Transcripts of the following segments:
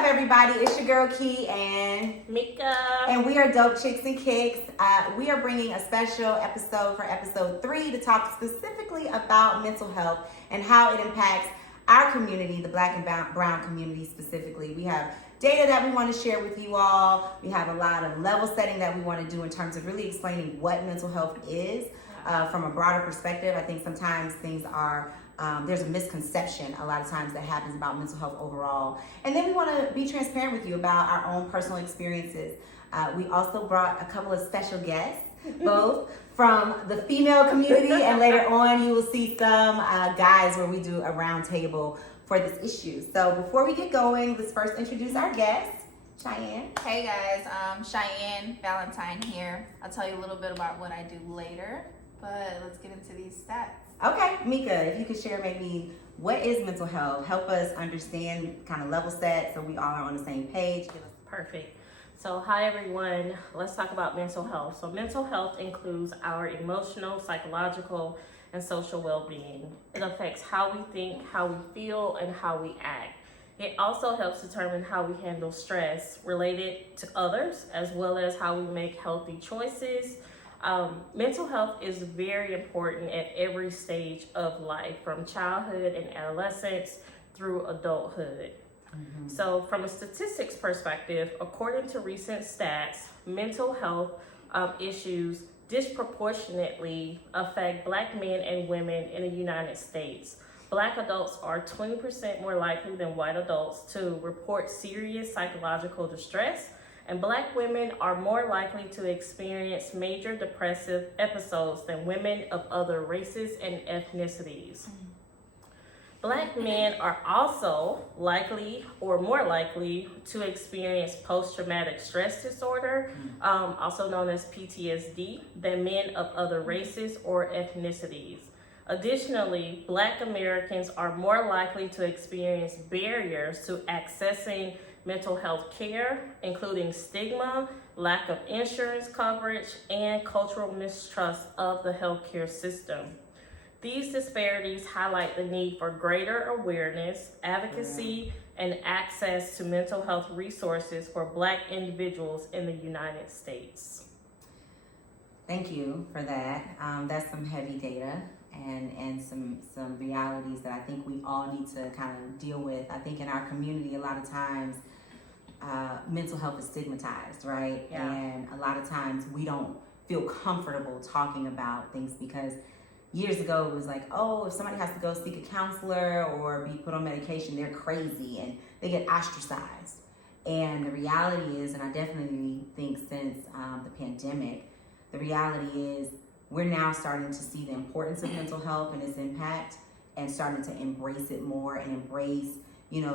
up, everybody? It's your girl Key and Mika. And we are Dope Chicks and Kicks. We are bringing a special episode for episode 3 to talk specifically about mental health and how it impacts our community, the Black and Brown community specifically. We have data that we want to share with you all. We have a lot of level setting that we want to do in terms of really explaining what mental health is from a broader perspective. I think sometimes things are there's a misconception a lot of times that happens about mental health overall. And then we want to be transparent with you about our own personal experiences. We also brought a couple of special guests, both from the female community, and later on you will see some guys where we do a round table for this issue. So before we get going, let's first introduce our guests. Cheyenne. Hey guys, Cheyenne Valentine here. I'll tell you a little bit about what I do later, but let's get into these stats. Okay, Mika, if you could share maybe what is mental health? Help us understand, kind of level set so we all are on the same page. Perfect. So hi everyone, let's talk about mental health. So mental health includes our emotional, psychological, and social well-being. It affects how we think, how we feel, and how we act. It also helps determine how we handle stress related to others, as well as how we make healthy choices. Mental health is very important at every stage of life, from childhood and adolescence through adulthood. Mm-hmm. So from a statistics perspective, according to recent stats, mental health issues disproportionately affect Black men and women in the United States. Black adults are 20% more likely than white adults to report serious psychological distress, and Black women are more likely to experience major depressive episodes than women of other races and ethnicities. Black men are also likely or more likely to experience post-traumatic stress disorder, also known as PTSD, than men of other races or ethnicities. Additionally, Black Americans are more likely to experience barriers to accessing mental health care, including stigma, lack of insurance coverage, and cultural mistrust of the healthcare system. These disparities highlight the need for greater awareness, advocacy, and access to mental health resources for Black individuals in the United States. Thank you for that. That's some heavy data and some realities that I think we all need to kind of deal with. I think in our community, a lot of times, mental health is stigmatized, right? Yeah. And a lot of times we don't feel comfortable talking about things because years ago it was like, oh, if somebody has to go seek a counselor or be put on medication, they're crazy and they get ostracized. And the reality is, and I definitely think since the pandemic, the reality is we're now starting to see the importance of mental health and its impact and starting to embrace it more and embrace,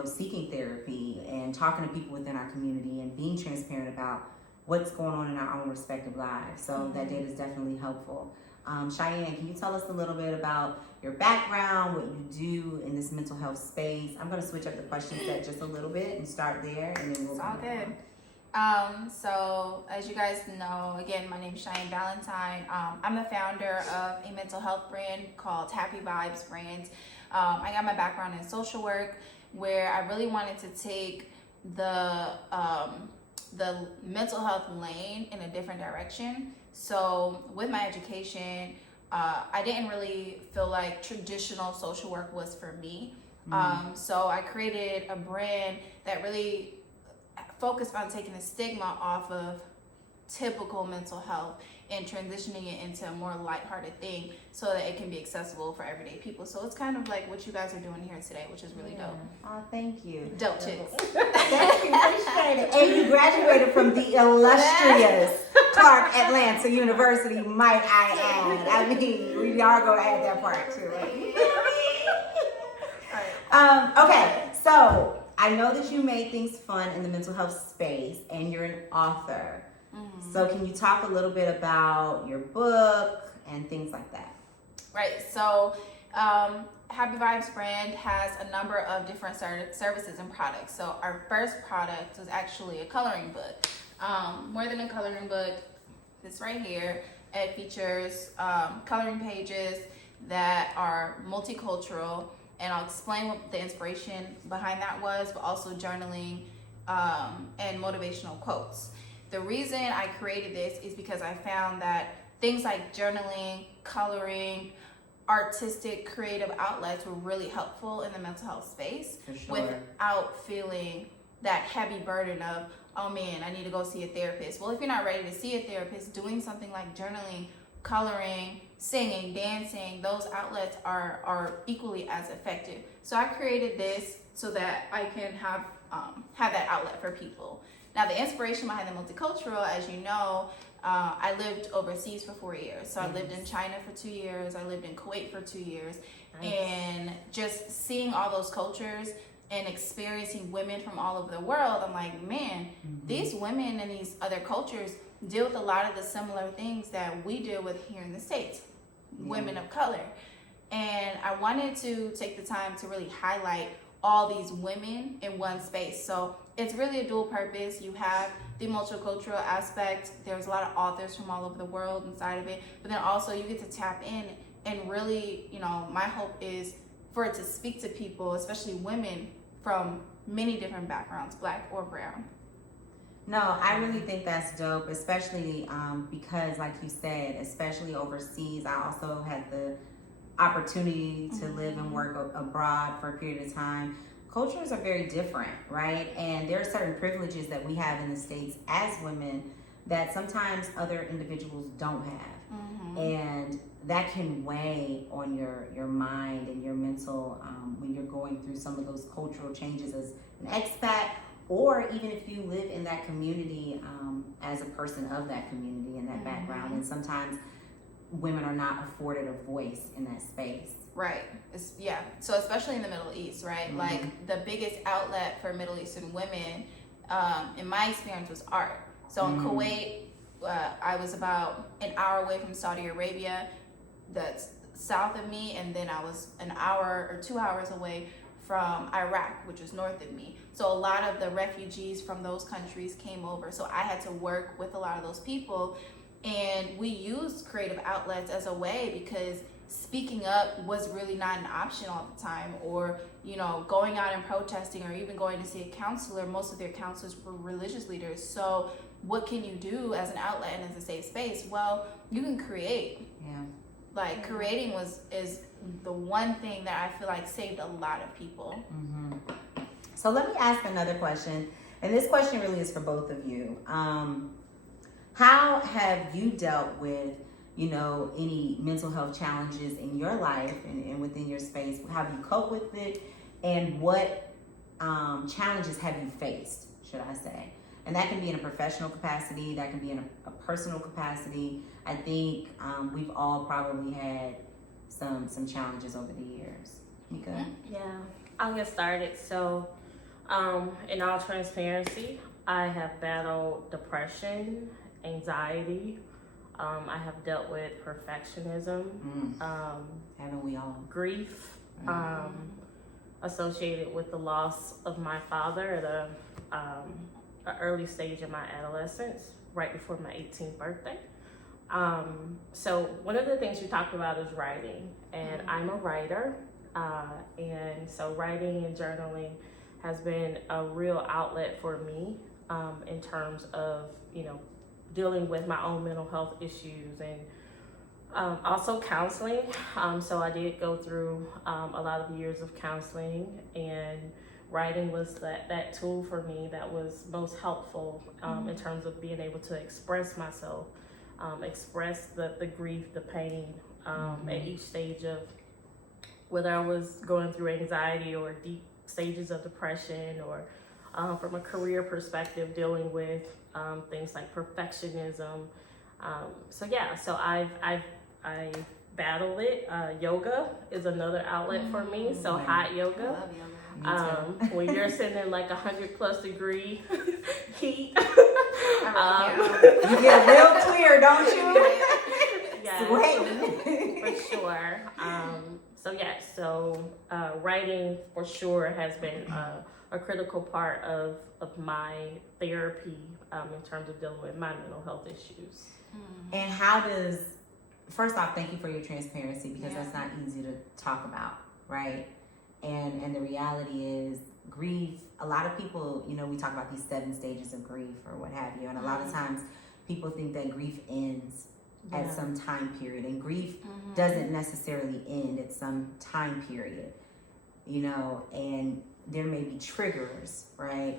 seeking therapy and talking to people within our community and being transparent about what's going on in our own respective lives. So that data is definitely helpful. Cheyenne, can you tell us a little bit about your background, what you do in this mental health space? I'm going to switch up the question set just a little bit and start there, and then we'll. It's all good. So as you guys know, again, my name is Cheyenne Valentine. I'm the founder of a mental health brand called Happy Vibes Brands. I got my background in social work, where I really wanted to take the mental health lane in a different direction. So with my education, I didn't really feel like traditional social work was for me. So I created a brand that really focused on taking the stigma off of typical mental health and transitioning it into a more lighthearted thing so that it can be accessible for everyday people. So it's kind of like what you guys are doing here today, which is really dope. Oh, thank you. Dope chicks. Thank you, appreciate it. And you graduated from the illustrious Clark Atlanta University, might I add. I mean, we are going to add that part too. Okay, so I know that you made things fun in the mental health space and you're an author. So can you talk a little bit about your book and things like that? Right, so Happy Vibes brand has a number of different services and products. So our first product was actually a coloring book. More than a coloring book, this right here, it features coloring pages that are multicultural, and I'll explain what the inspiration behind that was, but also journaling and motivational quotes. The reason I created this is because I found that things like journaling, coloring, artistic, creative outlets were really helpful in the mental health space. For sure. Without feeling that heavy burden of, oh man, I need to go see a therapist. Well, if you're not ready to see a therapist, doing something like journaling, coloring, singing, dancing, those outlets are equally as effective. So I created this so that I can have that outlet for people. Now, the inspiration behind the multicultural, as you know, I lived overseas for 4 years. So I lived in China for 2 years. I lived in Kuwait for 2 years. Nice. And just seeing all those cultures and experiencing women from all over the world, I'm like, man, these women in these other cultures deal with a lot of the similar things that we deal with here in the States, women of color. And I wanted to take the time to really highlight all these women in one space. So it's really a dual purpose. You have the multicultural aspect. There's a lot of authors from all over the world inside of it, but then also you get to tap in and really, my hope is for it to speak to people, especially women from many different backgrounds, Black or brown. No, I really think that's dope, especially because, like you said, especially overseas, I also had the opportunity to live and work abroad for a period of time. Cultures are very different, right? And there are certain privileges that we have in the States as women that sometimes other individuals don't have. And that can weigh on your mind and your mental when you're going through some of those cultural changes as an expat, or even if you live in that community as a person of that community and that background. And sometimes women are not afforded a voice in that space. Right. So especially in the Middle East, right? Like the biggest outlet for Middle Eastern women, in my experience, was art. So in Kuwait, I was about an hour away from Saudi Arabia, that's south of me, and then I was an hour or 2 hours away from Iraq, which is north of me. So a lot of the refugees from those countries came over. So I had to work with a lot of those people. And we used creative outlets as a way, because speaking up was really not an option all the time, or going out and protesting, or even going to see a counselor. Most of their counselors were religious leaders. So what can you do as an outlet and as a safe space? Well, you can create. Like creating is the one thing that I feel like saved a lot of people. So let me ask another question, and this question really is for both of you. How have you dealt with, any mental health challenges in your life and within your space? How have you coped with it? And what challenges have you faced, should I say? And that can be in a professional capacity, that can be in a personal capacity. I think we've all probably had some challenges over the years. Mika? Yeah, I'll get started. So, in all transparency, I have battled depression, anxiety. I have dealt with perfectionism, haven't we all? grief, associated with the loss of my father at an early stage of my adolescence, right before my 18th birthday. So one of the things you talked about is writing, and I'm a writer, and so writing and journaling has been a real outlet for me in terms of dealing with my own mental health issues, and also counseling. So I did go through a lot of years of counseling, and writing was that tool for me that was most helpful in terms of being able to express myself, express the grief, the pain at each stage of whether I was going through anxiety or deep stages of depression, or from a career perspective, dealing with things like perfectionism. So I battled it. Yoga is another outlet for me. So hot yoga. I love yoga. When you're sitting in like 100+ degree heat, You get real clear, don't you? yeah, Sweating. for sure. So writing for sure has been a critical part of my therapy in terms of dealing with my mental health issues. And how does, first off, thank you for your transparency, because that's not easy to talk about, right? And the reality is, grief, a lot of people, you know, we talk about these 7 stages of grief or what have you, and a lot of times people think that grief ends at some time period, and grief doesn't necessarily end at some time period, you know, and there may be triggers, right?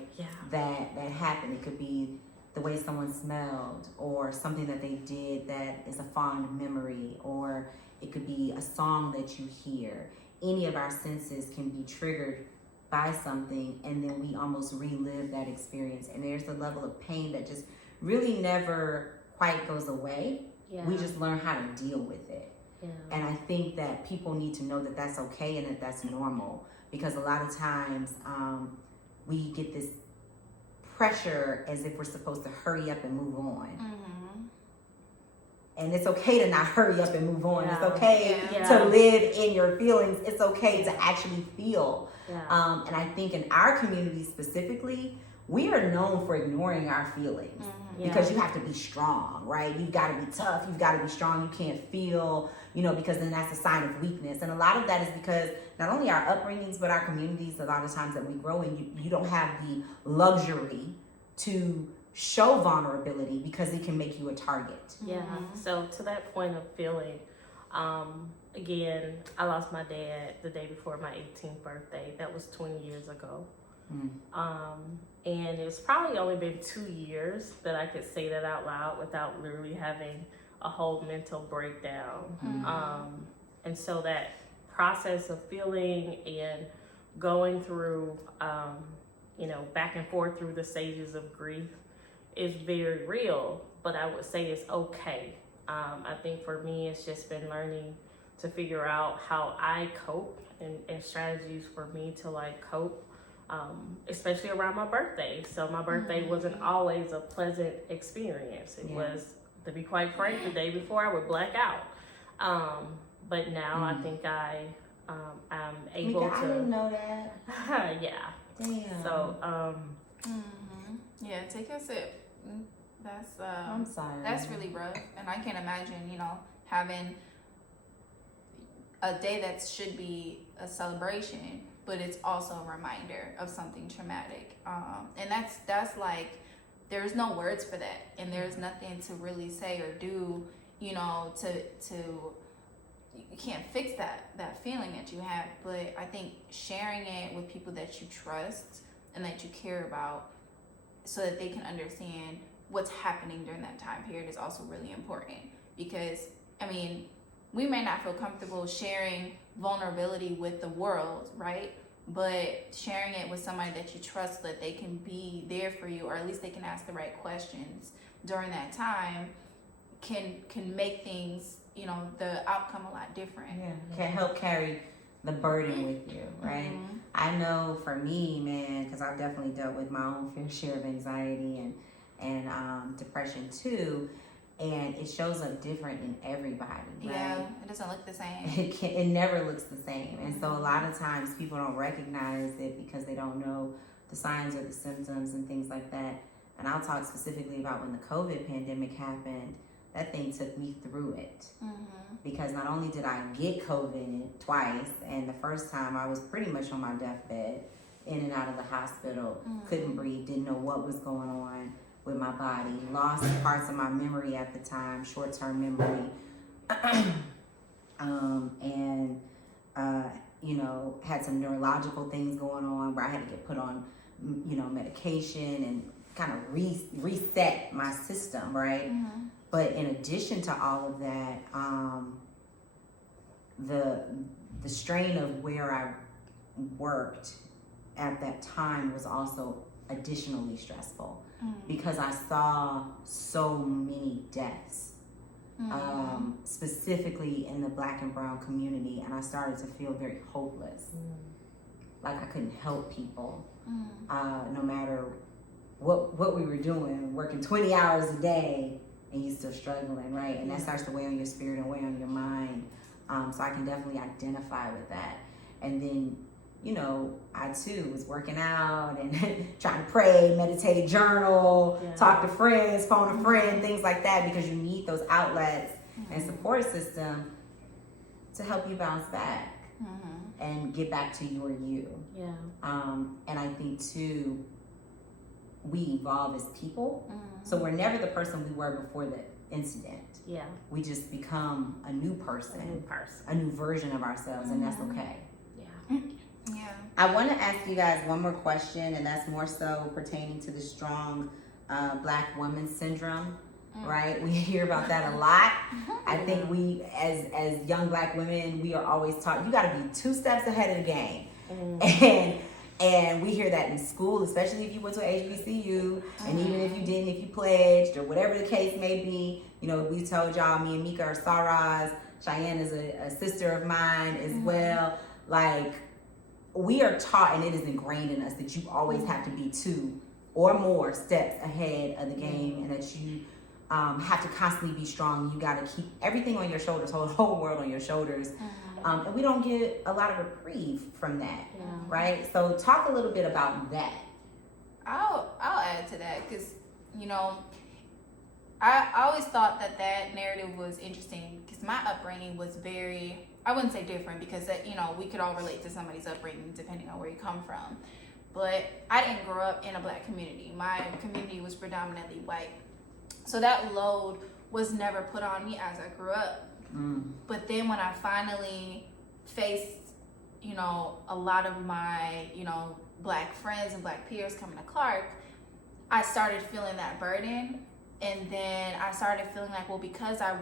That happen. It could be the way someone smelled, or something that they did that is a fond memory, or it could be a song that you hear. Any of our senses can be triggered by something, and then we almost relive that experience, and there's a level of pain that just really never quite goes away. We just learn how to deal with it. And I think that people need to know that that's okay and that that's normal, because a lot of times we get this pressure as if we're supposed to hurry up and move on. And it's okay to not hurry up and move on. It's okay to live in your feelings. It's okay to actually feel. And I think in our community specifically, we are known for ignoring our feelings because you have to be strong, right? You've got to be tough. You've got to be strong. You can't feel, you know, because then that's a sign of weakness. And a lot of that is because not only our upbringings, but our communities, a lot of times that we grow in, you don't have the luxury to show vulnerability because it can make you a target. So to that point of feeling, again, I lost my dad the day before my 18th birthday. That was 20 years ago. And it's probably only been 2 years that I could say that out loud without literally having a whole mental breakdown. And so that process of feeling and going through, you know, back and forth through the stages of grief is very real, but I would say it's okay. I think for me, it's just been learning to figure out how I cope and strategies for me to like cope. Especially around my birthday. So my birthday wasn't always a pleasant experience. It was, to be quite frank, the day before I would black out. But now I think I'm able to. I didn't know that. Damn. So yeah, take a sip. That's I'm sorry. That's really rough, and I can't imagine, you know, having a day that should be a celebration, but it's also a reminder of something traumatic. And that's like, there's no words for that, and there's nothing to really say or do, you know, to you can't fix that feeling that you have. But I think sharing it with people that you trust and that you care about, so that they can understand what's happening during that time period, is also really important. Because, I mean, we may not feel comfortable sharing vulnerability with the world, right? But sharing it with somebody that you trust, so that they can be there for you, or at least they can ask the right questions during that time, can make things, you know, the outcome a lot different. Can help carry the burden with you, right? I know for me, man, because I've definitely dealt with my own fair share of anxiety and depression too, and it shows up different in everybody, right? Yeah, it doesn't look the same. It never looks the same. And so a lot of times people don't recognize it because they don't know the signs or the symptoms and things like that. And I'll talk specifically about when the COVID pandemic happened. That thing took me through it. Because not only did I get COVID twice, and the first time I was pretty much on my deathbed, in and out of the hospital, couldn't breathe, didn't know what was going on with my body, lost parts of my memory at the time, short-term memory, and you know, had some neurological things going on where I had to get put on, you know, medication and kind of reset my system, right? But in addition to all of that, the strain of where I worked at that time was also additionally stressful, because I saw so many deaths, specifically in the Black and brown community, and I started to feel very hopeless. Like I couldn't help people, no matter what we were doing, working 20 hours a day, and you still struggling, right? And that starts to weigh on your spirit and weigh on your mind. So I can definitely identify with that. And then, you know, I too was working out and trying to pray, meditate, journal, talk to friends, phone a friend, things like that, because you need those outlets and support system to help you bounce back. and get back to your you. Yeah. And I think too, we evolve as people. So we're never the person we were before the incident. Yeah. We just become a new person, A new version of ourselves, and that's okay. Yeah. Yeah. I want to ask you guys one more question, and that's more so pertaining to the strong Black woman syndrome. Right, we hear about that a lot. I think we, as young Black women, we are always taught you got to be 2 steps ahead of the game, and we hear that in school, especially if you went to HBCU, and even if you didn't, if you pledged or whatever the case may be. You know, we told y'all, me and Mika are Saras. Cheyenne is a sister of mine as well. Like, we are taught, and it is ingrained in us that you always have to be 2 or more steps ahead of the game, and that you have to constantly be strong. You got to keep everything on your shoulders, hold the whole world on your shoulders. And we don't get a lot of reprieve from that, right? So talk a little bit about that. I'll add to that because, you know, I always thought that narrative was interesting because my upbringing was very, I wouldn't say different because, that, you know, we could all relate to somebody's upbringing depending on where you come from. But I didn't grow up in a Black community. My community was predominantly white. So that load was never put on me as I grew up. But then when I finally faced, you know, a lot of my, you know, Black friends and Black peers coming to Clark, I started feeling that burden. And then I started feeling like, well, because I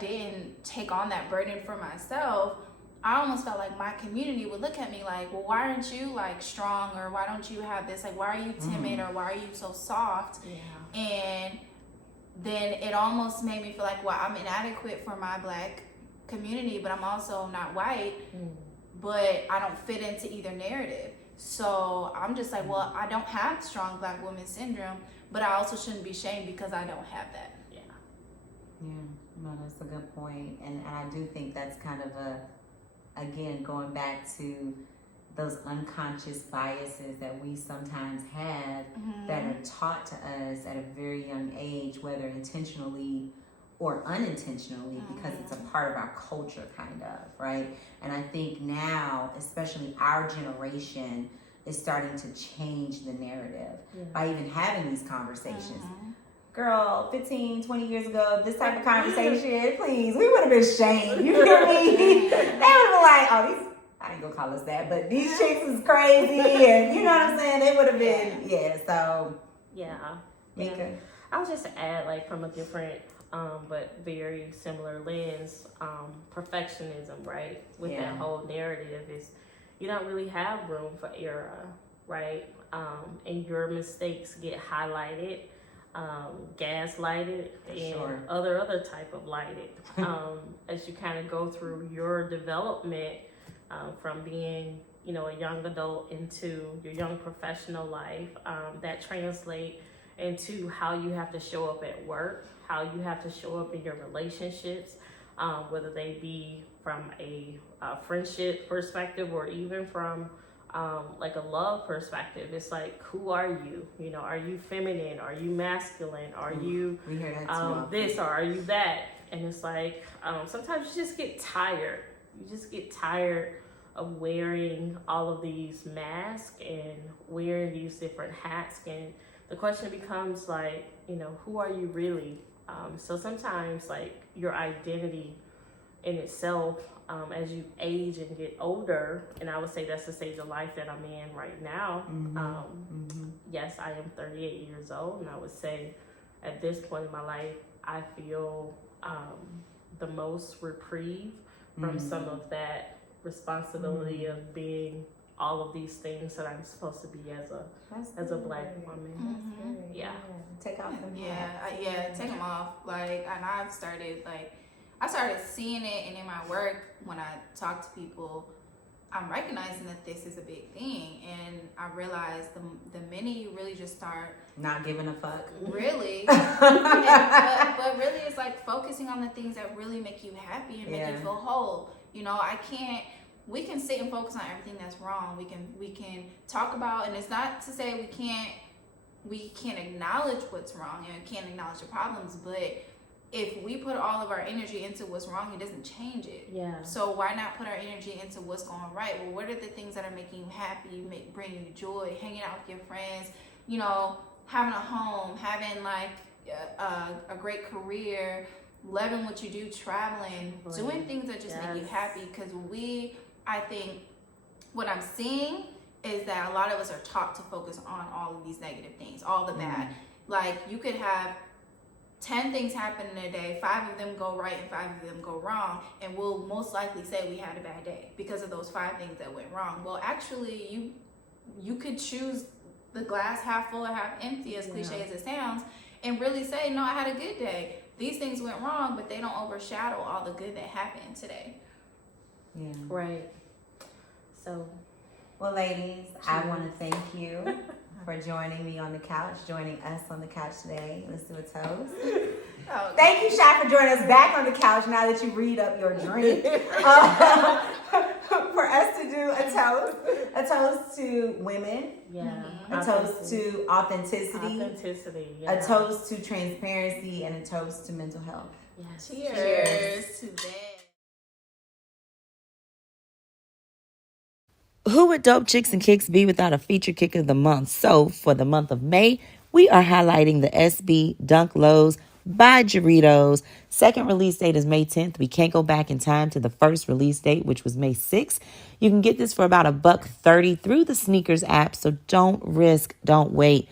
didn't take on that burden for myself, I almost felt like my community would look at me like, well, why aren't you like strong, or why don't you have this? Like, why are you timid, or why are you so soft? Yeah. And then it almost made me feel like, well, I'm inadequate for my Black community, but I'm also not white, but I don't fit into either narrative. So I'm just like, well, I don't have strong Black woman syndrome, but I also shouldn't be shamed because I don't have that. Yeah, no, that's a good point. And I do think that's kind of again, going back to those unconscious biases that we sometimes have that are taught to us at a very young age, whether intentionally or unintentionally, because it's a part of our culture, kind of, right? And I think now, especially our generation, is starting to change the narrative by even having these conversations. Girl, 15, 20 years ago, this type of conversation, please, we would have been shamed. You hear me? They would have been like, oh, these, I ain't gonna call us that, but these chicks is crazy. And you know what I'm saying? They would have been, so. Yeah. Mika? I'll just add, like, from a different, but very similar lens, perfectionism, right? With that whole narrative is, you don't really have room for error, right? And your mistakes get highlighted, gaslighted, and other type of lighted as you kind of go through your development from being, you know, a young adult into your young professional life. That translate into how you have to show up at work, how you have to show up in your relationships, whether they be from a friendship perspective or even from like a love perspective. It's like, who are you? You know, are you feminine? Are you masculine? Are you this or are you that? And it's like, sometimes you just get tired. You just get tired of wearing all of these masks and wearing these different hats. And the question becomes like, you know, who are you really? So sometimes like your identity in itself, as you age and get older, and I would say that's the stage of life that I'm in right now. Yes, I am 38 years old, and I would say at this point in my life, I feel the most reprieve from some of that responsibility of being all of these things that I'm supposed to be as a Black woman. Yeah. Take off them take them off. Like, and I started seeing it, and in my work, when I talk to people, I'm recognizing that this is a big thing, and I realize the minute you really just start not giving a fuck, really, but really, it's like focusing on the things that really make you happy and make you feel whole. You know, we can sit and focus on everything that's wrong. We can talk about, and it's not to say we can't acknowledge what's wrong and can't acknowledge the problems, but if we put all of our energy into what's wrong, it doesn't change it. Yeah. So why not put our energy into what's going right? Well, what are the things that are making you happy, bring you joy, hanging out with your friends, you know, having a home, having like a great career, loving what you do, traveling, doing things that just make you happy. Because I think what I'm seeing is that a lot of us are taught to focus on all of these negative things, all the bad. Like you could have 10 things happen in a day, 5 of them go right and 5 of them go wrong, and we'll most likely say we had a bad day because of those 5 things that went wrong. Well, actually, you could choose the glass half full or half empty, as cliche as it sounds, and really say, no, I had a good day. These things went wrong, but they don't overshadow all the good that happened today. Yeah. Right. So, well, ladies, I want to thank you for joining me on the couch, joining us on the couch today. Let's do a toast. Oh, Thank you, Shy, for joining us back on the couch now that you read up your drink. For us to do a toast to women, a toast to authenticity, yeah. a toast to transparency, and a toast to mental health. Yes. Cheers to that. Who would Dope Chicks and Kicks be without a feature kick of the month? So, for the month of May, we are highlighting the SB Dunk Lows by Jarritos. Second release date is May 10th. We can't go back in time to the first release date, which was May 6th. You can get this for about $1.30 through the Sneakers app, so don't wait.